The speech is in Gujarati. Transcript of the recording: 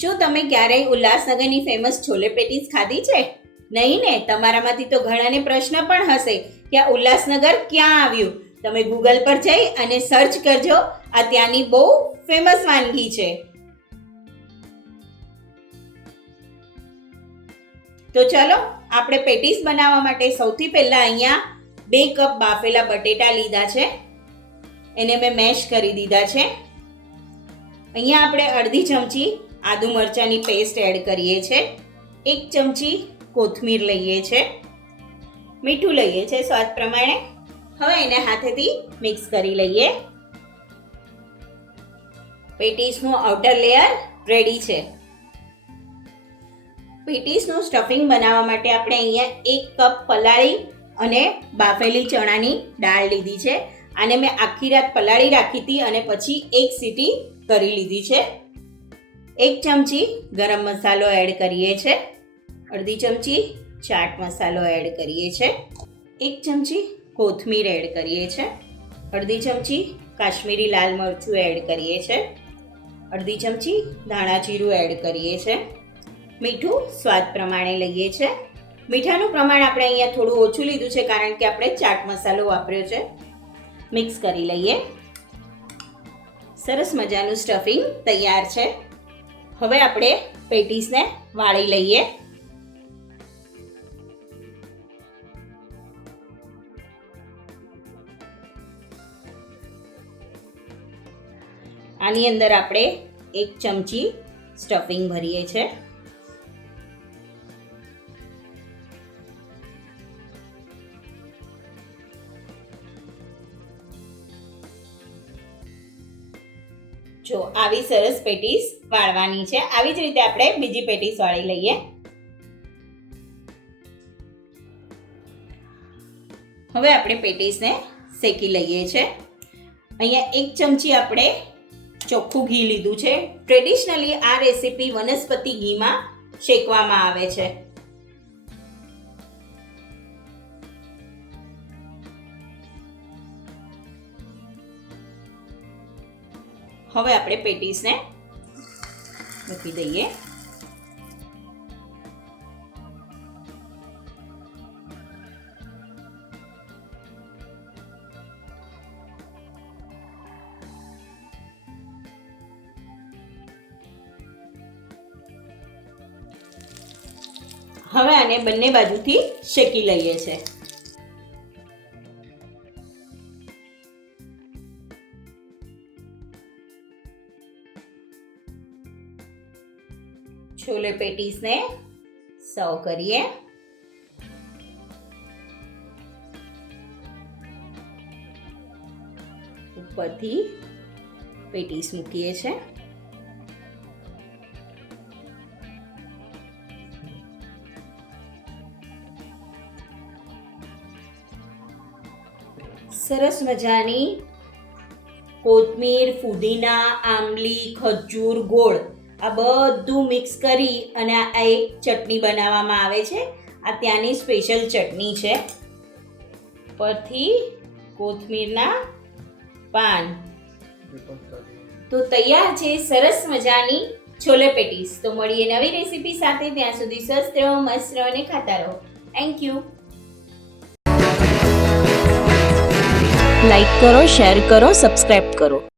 શું તમે ક્યારેય ઉલ્લાસનગરની ફેમસ છોલે પેટીસ ખાધી છે? નહીં ને? તમારામાંથી તો ઘણાને પ્રશ્ન પણ હશે કે આ ઉલ્લાસનગર ક્યાં આવ્યું. તમે ગૂગલ પર જઈ અને સર્ચ કરજો. આ ત્યાંની બહુ ફેમસ વાનગી છે. તો ચલો, આપણે પેટીસ બનાવવા માટે સૌથી પહેલા અહીંયા 2 કપ બાફેલા બટેટા લીધા છે. એને મેં મેશ કરી દીધા છે. અહીંયા આપણે અડધી ચમચી આદુ મરચાંની પેસ્ટ એડ કરીએ છીએ. 1 ચમચી કોથમીર લઈએ છીએ. મીઠું લઈએ છીએ સ્વાદ પ્રમાણે. હવે એને હાથેથી મિક્સ કરી લઈએ. પેટીસનું આઉટર લેયર રેડી છે. પેટીસનું સ્ટફિંગ બનાવવા માટે આપણે અહીંયા 1 કપ પલાળી અને બાફેલી ચણાની દાળ લીધી છે. આને મેં આખી રાત પલાળી રાખી હતી અને પછી 1 સીટી કરી લીધી છે. 1 ચમચી ગરમ મસાલો એડ કરીએ છીએ. અડધી ચમચી ચાટ મસાલો એડ કરીએ છીએ. 1 ચમચી કોથમીર એડ કરીએ છીએ. અડધી ચમચી કાશ્મીરી લાલ મરચું એડ કરીએ છીએ. અડધી ચમચી ધાણા જીરું એડ કરીએ છીએ. મીઠું સ્વાદ પ્રમાણે લઈએ છીએ. મીઠાનું પ્રમાણ આપણે અહીંયા થોડું ઓછું લીધું છે કારણ કે આપણે ચાટ મસાલો વાપર્યો છે. મિક્સ કરી લઈએ. સરસ મજાનું સ્ટફિંગ તૈયાર છે. હવે આપણે પેટીસને વાળી લઈએ. આની અંદર આપણે 1 ચમચી સ્ટફિંગ ભરીએ છીએ. જો આવી સરસ પેટીસ વાળવાની છે. આવી જ રીતે આપણે બીજી પેટીસ વાળી લઈએ. હવે આપણે પેટીસને શેકી લઈએ છીએ. અહીંયા 1 ચમચી આપણે ચોખ્ખું ઘી લીધું છે. ટ્રેડિશનલી આ રેસીપી વનસ્પતિ ઘીમાં શેકવામાં આવે છે. હવે આપણે પેટીસને મૂકી દઈએ. હવે આને બંને બાજુથી શેકી લઈએ છે. છોલે પેટીસને સર્વ કરીએ. ઉપરથી પેટીસ મૂકીએ છીએ. સરસ મજાની કોથમીર, ફુદીના, આંબલી, ખજૂર, ગોળ આ બધું મિક્સ કરી અને આ એક ચટણી બનાવવામાં આવે છે. આ ત્યાંની સ્પેશિયલ ચટણી છે. પરથી કોથમીરના પાન. તો તૈયાર છે સરસ મજાની છોલે પેટીસ. તો મળીએ નવી રેસીપી સાથે. ત્યાં સુધી સ્વસ્થ રહો, મસ્ત રહો અને ખાતા રહો. Thank you. લાઈક કરો, શેર કરો, સબસ્ક્રાઇબ કરો.